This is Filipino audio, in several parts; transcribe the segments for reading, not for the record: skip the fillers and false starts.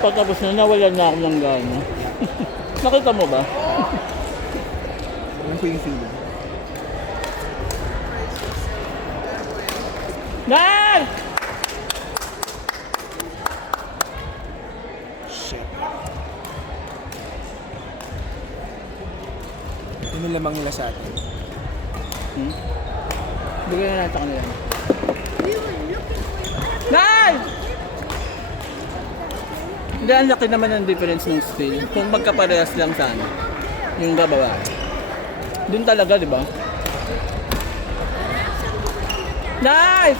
patapos na nawalan na ako ng gana. Nakita mo ba? Ano ko yung feeling? Nan! Shit. Ano lamang nila sa atin? Bigyan na natin sa kanila. Nan! Hindi, ang laki naman ng difference ng skill. Kung magkaparehas lang sana, yung babae. Doon talaga, di ba? Nice!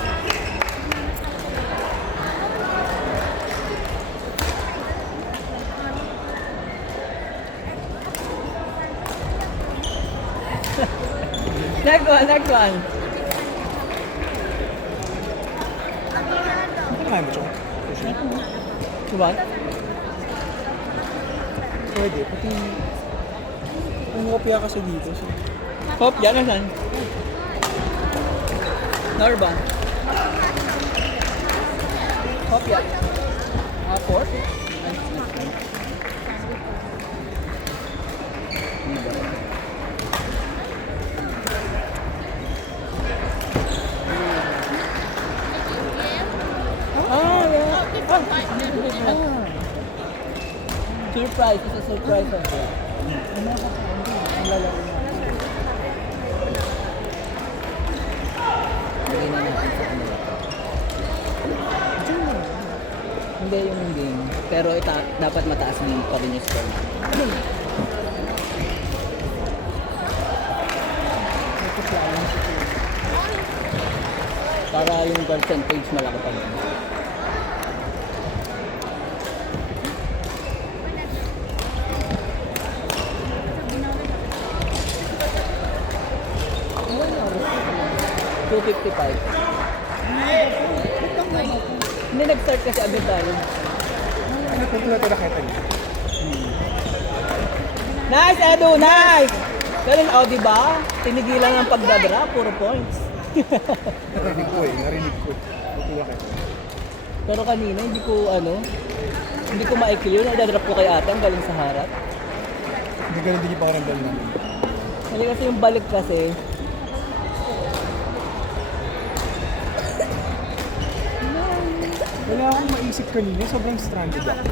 Next one, next one. Ano kaya mo, Chong? Diba? Pwede, pati... Ang kopya kasi dito. So... Hop, yan na saan? Narba. Hop, yan. Four? Surprise, it's a surprise ako. Ang lalaki na. Lagay na natin sa kanila. Hindi yung game. Pero dapat mataas din pa rin yung score. Para yung percentage malaki pa rin. $255. Hindi nag-start kasi agad tayo. Ano kung ito nakita niyo? Nice, Edu! Nice! Pero diba? Tinigilan ang pagdadra, puro points. Narinig ko eh, narinig ko. Natuwa kayo. Pero kanina, hindi ko ma-clear. Nadadrop ko kay Atang galing sa harap. Hindi ganun din yung pakiramdam namin. Hindi kasi yung balik kasi, Wala akong maisip kanina, sobrang stranded ako.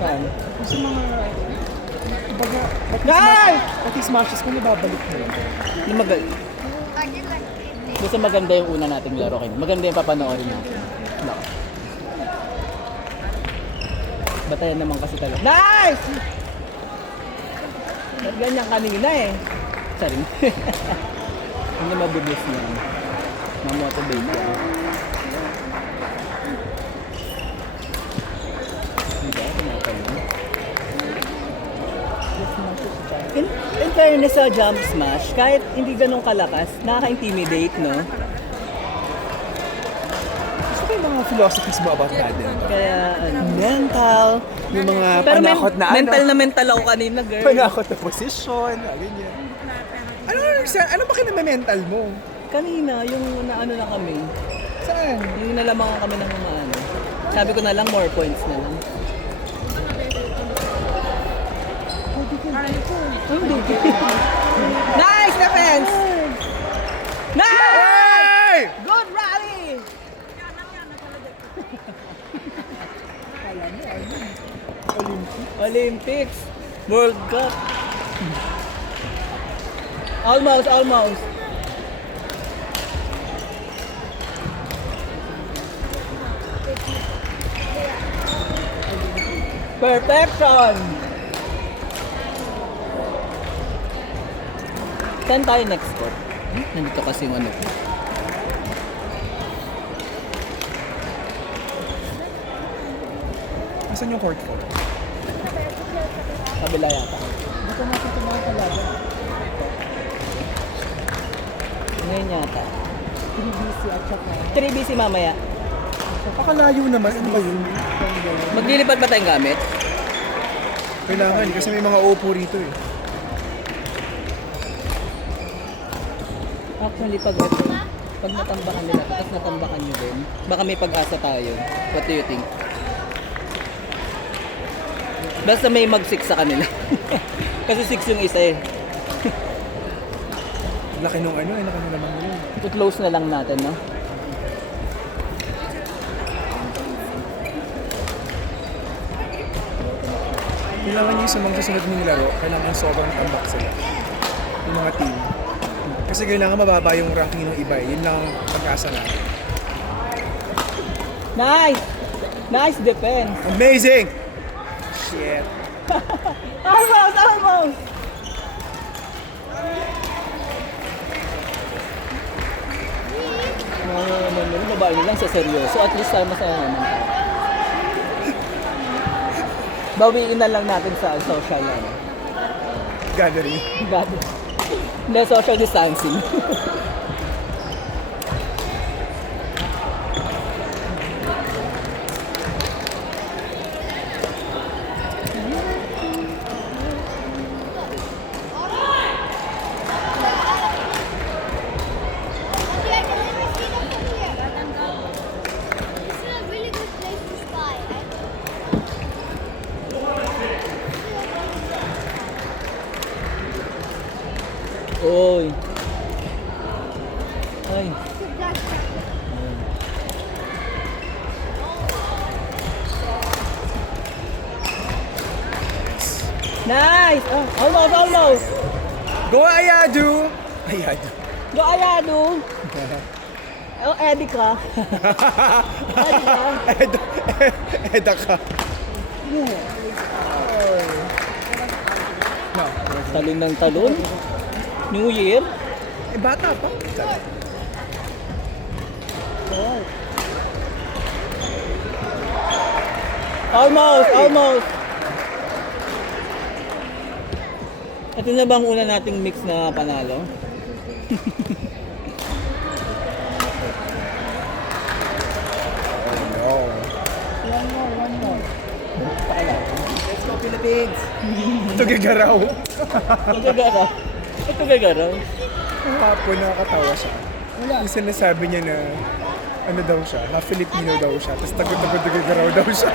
saan? Kasi mga... Kumbaga, Guys! pati smashes ko nababalik mo lang. Yung Basta maganda yung una nating laro kayo. Maganda yung papanoorin natin. No. Batayan naman kasi talaga. Nice! Ba't ganyan kanina eh? Sorry. Hindi mabubus na. Mamotivate ka. In fairness sa jump smash, kahit hindi ganun kalakas, nakaka-intimidate, no? Gusto ko yung mga philosophies mo about paddle. Kaya, Mental, yung mga panakot na mental ako kanina, girl. Panakot na position, ganyan. Ano ba kiname-mental mo? Kanina, yung naano na kami, Saan? yung nalamangan kami ng mga ano. Sabi ko na lang, more points na lang. Nice defense! Nice! Hey! Good rally! Olympics, World Cup. Almost. Perfection! 10 tayo next court. Nandito kasi yung ano ko. Asan yung court ko? Kabila yata. Dito natin ito mga talaga. Ngayon yata. 3BC at saka. 3BC mamaya. Pakalayo naman. Ano ba yun? Maglilipad ba tayong gamit? Kailangan kasi may mga upo rito eh. Actually, pag natambakan nila, tapos natambakan nyo din, baka may pag-asa tayo. What do you think? Basta may mag-6 sa kanila. Kasi 6 yung isa eh. Laki nung ano, laki nung naman yun. I-close na lang natin, no? Kailangan yung sa mga susunod mong laro, kailangan sobrang tambak sila. Yung mga team. Kasi kailangan mababa yung ranking ng iba. Yun lang ang pag-asa natin. Nice! Nice defense! Amazing! Shit. Almost! Almost! Mga babae lang sa seryoso. At least tayo masaya naman tayo. Bawiin na lang natin sa social ano. Gathering. God. Hindi, social distancing. This is a really good place to spy. Oy. Ay. Nice! Oh, almost, almost! Go Ayadu! Ayadu. Go Ayadu! Oh, Eddie ka. Eddie ka. Eda ka. No. Talon ng talon. New Year. Eh, bata pa. Almost, almost. Ito na bang una nating mix na panalo? No. One more. Let's go Philippines! Ito gagaraw. Ito gagaraw. Ito gagaraw. Hapon nakakatawa siya. Yung sinasabi niya na ano daw siya, half Filipino daw siya, tapos tagod-tagod-gagaraw daw siya.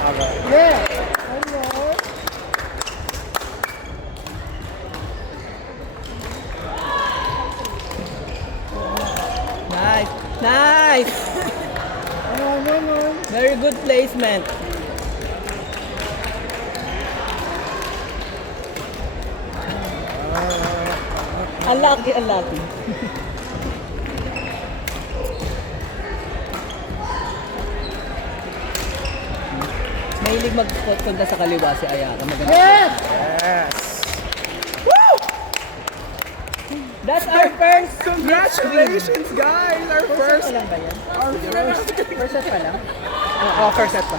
Tama. Yeah! Nice! Nice! Very good placement. Unlucky, unlucky. Mahilig magpunta sa kaliwa si Ayaka. Maganda. Yes! That's our first. Congratulations guys! Our first! Lang ba yan? Our first! First set pa lang? Oh, first set pa.